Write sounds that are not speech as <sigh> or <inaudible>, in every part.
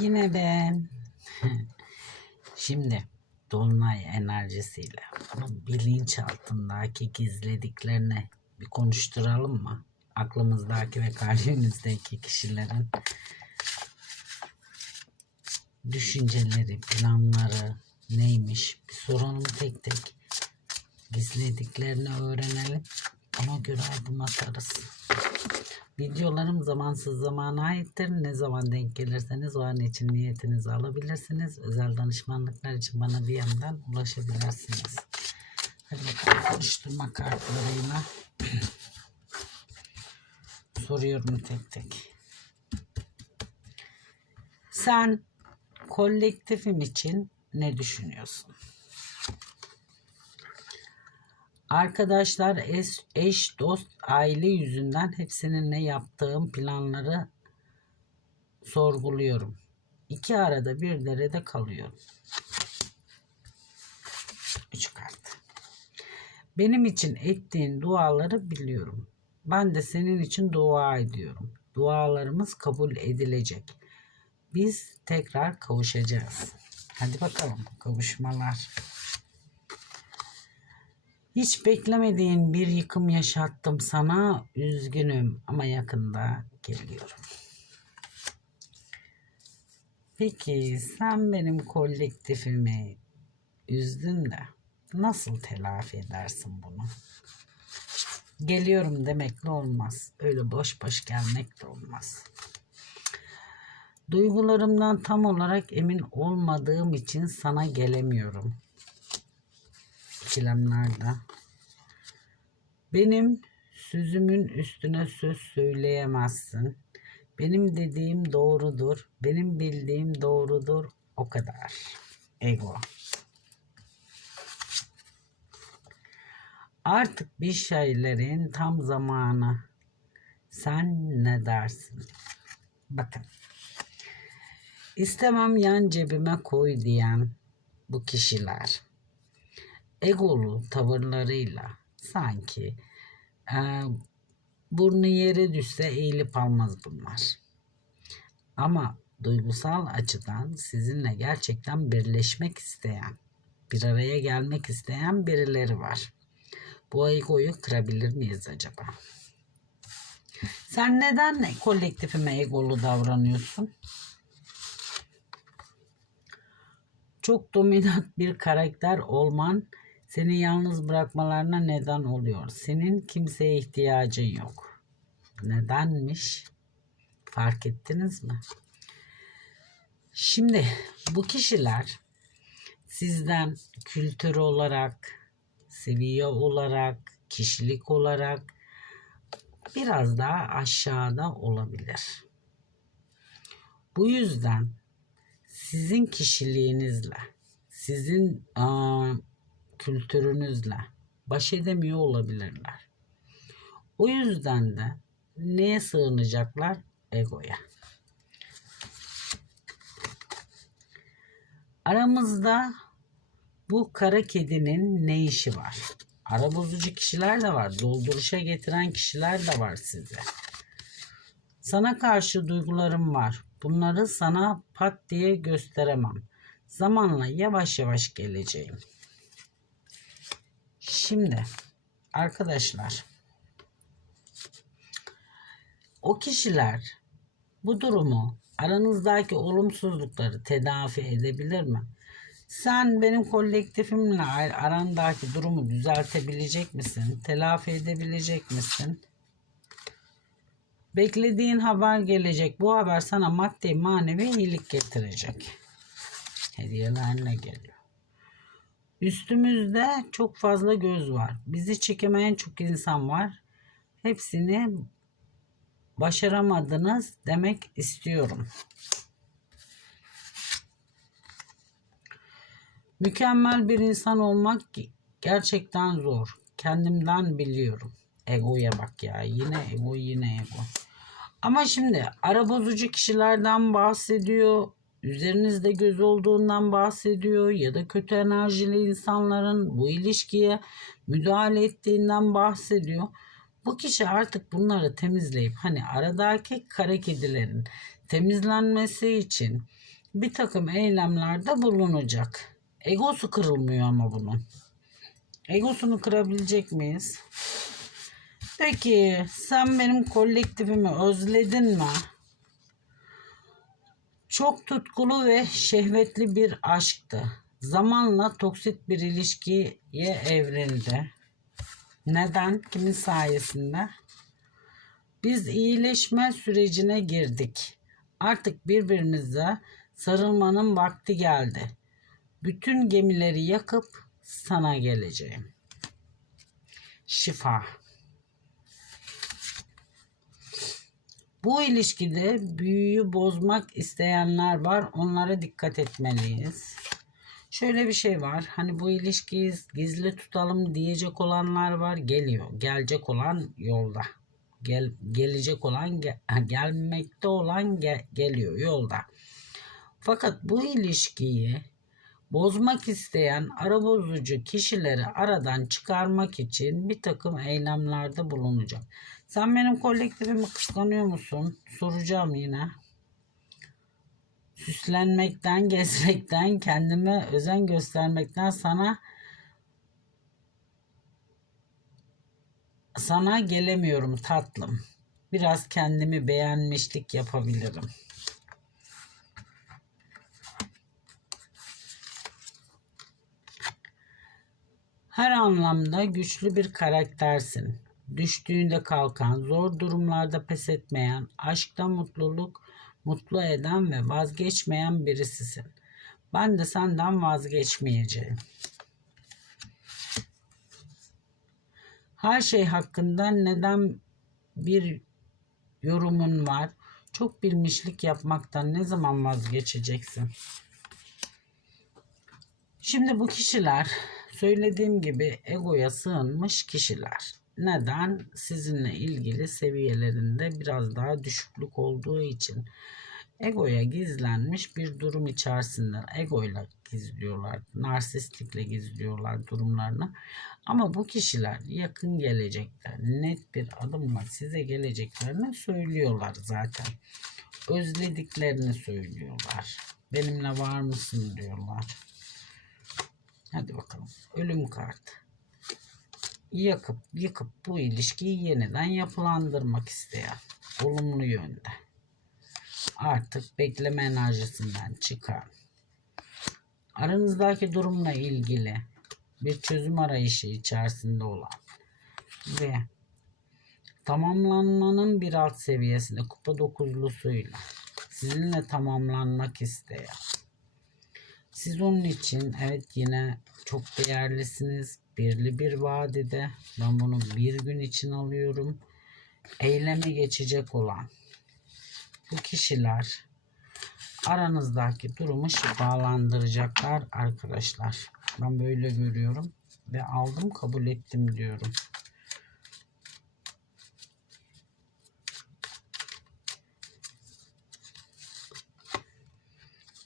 Yine ben. Şimdi Dolunay enerjisiyle bunun bilinç altındaki gizlediklerini bir konuşturalım mı? Aklımızdaki ve kalbimizdeki kişilerin düşünceleri, planları neymiş? Bir soralım tek tek. Gizlediklerini öğrenelim. Ona göre adım atarız. Videolarım zamansız zamana aittir. Ne zaman denk gelirseniz o an için niyetinizi alabilirsiniz. Özel danışmanlıklar için bana yandan ulaşabilirsiniz. Hadi bakalım konuşturma kartlarıyla. <clears throat> Soruyorum tek tek. Sen kolektifim için ne düşünüyorsun? Arkadaşlar, eş, eş, dost, aile yüzünden hepsinin ne yaptığım planları sorguluyorum. İki arada bir derede kalıyorum. Üç kart. Benim için ettiğin duaları biliyorum. Ben de senin için dua ediyorum. Dualarımız kabul edilecek. Biz tekrar kavuşacağız. Hadi bakalım kavuşmalar. Hiç beklemediğin bir yıkım yaşattım sana. Üzgünüm ama yakında geliyorum. Peki sen benim kolektifimi üzdün de nasıl telafi edersin bunu? Geliyorum demekle olmaz. Öyle boş boş gelmekle olmaz. Duygularımdan tam olarak emin olmadığım için sana gelemiyorum ikilemlerde. Benim sözümün üstüne söz söyleyemezsin. Benim dediğim doğrudur. Benim bildiğim doğrudur. O kadar. Ego. Artık bir şeylerin tam zamanı. Sen ne dersin? Bakın. İstemem yan cebime koy diyen bu kişiler egolu tavırlarıyla sanki e, burnu yere düşse eğilip almaz bunlar. Ama duygusal açıdan sizinle gerçekten birleşmek isteyen, bir araya gelmek isteyen birileri var. Bu egoyu kırabilir miyiz acaba? Sen neden kolektifime egolu davranıyorsun? Çok dominant bir karakter olman seni yalnız bırakmalarına neden oluyor. Senin kimseye ihtiyacın yok. Nedenmiş? Fark ettiniz mi? Şimdi bu kişiler sizden kültür olarak, seviye olarak, kişilik olarak biraz daha aşağıda olabilir. Bu yüzden sizin kişiliğinizle, sizin aa, kültürünüzle baş edemiyor olabilirler. O yüzden de neye sığınacaklar? Egoya. Aramızda bu kara kedinin ne işi var? Ara bozucu kişiler de var. Dolduruşa getiren kişiler de var size. Sana karşı duygularım var. Bunları sana pat diye gösteremem. Zamanla yavaş yavaş geleceğim. Şimdi arkadaşlar o kişiler bu durumu aranızdaki olumsuzlukları tedavi edebilir mi? Sen benim kolektifimle arandaki durumu düzeltebilecek misin? Telafi edebilecek misin? Beklediğin haber gelecek. Bu haber sana maddi manevi iyilik getirecek. Hediyelerle geliyor. Üstümüzde çok fazla göz var. Bizi çekemeyen çok insan var. Hepsini başaramadınız demek istiyorum. Mükemmel bir insan olmak gerçekten zor. Kendimden biliyorum. Egoya bak ya. Yine ego yine ego. Ama şimdi ara bozucu kişilerden bahsediyor üzerinizde göz olduğundan bahsediyor ya da kötü enerjili insanların bu ilişkiye müdahale ettiğinden bahsediyor. Bu kişi artık bunları temizleyip hani aradaki kara kedilerin temizlenmesi için bir takım eylemlerde bulunacak. Egosu kırılmıyor ama bunun. Egosunu kırabilecek miyiz? Peki sen benim kolektifimi özledin mi? Çok tutkulu ve şehvetli bir aşktı. Zamanla toksit bir ilişkiye evrildi. Neden? Kimin sayesinde? Biz iyileşme sürecine girdik. Artık birbirimize sarılmanın vakti geldi. Bütün gemileri yakıp sana geleceğim. Şifa. Bu ilişkide büyüyü bozmak isteyenler var. Onlara dikkat etmeliyiz. Şöyle bir şey var. Hani bu ilişkiyi gizli tutalım diyecek olanlar var. Geliyor. Gelecek olan yolda. Gel, gelecek olan ge- ha, gelmekte olan ge- geliyor yolda. Fakat bu ilişkiyi bozmak isteyen ara bozucu kişileri aradan çıkarmak için bir takım eylemlerde bulunacak. Sen benim kolektifimi kıskanıyor musun? Soracağım yine. Süslenmekten, <laughs> gezmekten, kendime özen göstermekten sana sana gelemiyorum tatlım. Biraz kendimi beğenmişlik yapabilirim. Her anlamda güçlü bir karaktersin. Düştüğünde kalkan, zor durumlarda pes etmeyen, aşkta mutluluk mutlu eden ve vazgeçmeyen birisisin. Ben de senden vazgeçmeyeceğim. Her şey hakkında neden bir yorumun var? Çok bilmişlik yapmaktan ne zaman vazgeçeceksin? Şimdi bu kişiler söylediğim gibi egoya sığınmış kişiler. Neden? Sizinle ilgili seviyelerinde biraz daha düşüklük olduğu için egoya gizlenmiş bir durum içerisinde egoyla gizliyorlar, narsistikle gizliyorlar durumlarını. Ama bu kişiler yakın gelecekte net bir adımla size geleceklerini söylüyorlar zaten. Özlediklerini söylüyorlar. Benimle var mısın diyorlar. Hadi bakalım. Ölüm kartı. Yakıp yıkıp bu ilişkiyi yeniden yapılandırmak isteyen. Olumlu yönde. Artık bekleme enerjisinden çıkan. Aranızdaki durumla ilgili bir çözüm arayışı içerisinde olan ve tamamlanmanın bir alt seviyesinde kupa dokuzlusuyla sizinle tamamlanmak isteyen siz onun için evet yine çok değerlisiniz. Birli bir vadede. Ben bunu bir gün için alıyorum. Eyleme geçecek olan bu kişiler aranızdaki durumu şifalandıracaklar arkadaşlar. Ben böyle görüyorum ve aldım kabul ettim diyorum.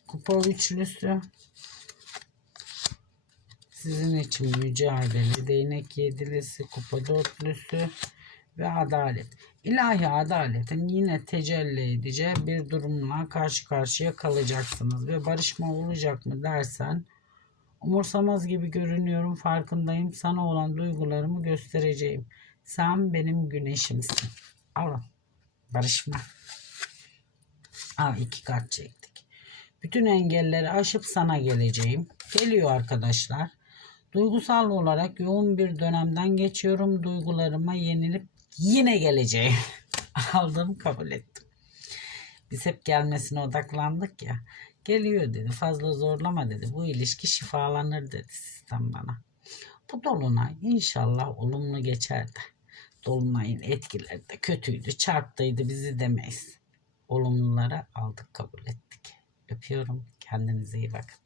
Kupa üçlüsü sizin için mücadele, değnek yedilisi, kupa dörtlüsü ve adalet. İlahi adaletin yine tecelli edeceği bir durumla karşı karşıya kalacaksınız ve barışma olacak mı dersen umursamaz gibi görünüyorum farkındayım sana olan duygularımı göstereceğim. Sen benim güneşimsin. Alın. Barışma. Al iki kart çektik. Bütün engelleri aşıp sana geleceğim. Geliyor arkadaşlar. Duygusal olarak yoğun bir dönemden geçiyorum. Duygularıma yenilip yine geleceğim. <laughs> Aldım kabul ettim. Biz hep gelmesine odaklandık ya. Geliyor dedi. Fazla zorlama dedi. Bu ilişki şifalanır dedi sistem bana. Bu dolunay inşallah olumlu geçer de. Dolunayın etkileri de kötüydü. Çarptıydı bizi demeyiz. Olumlulara aldık kabul ettik. Öpüyorum. Kendinize iyi bakın.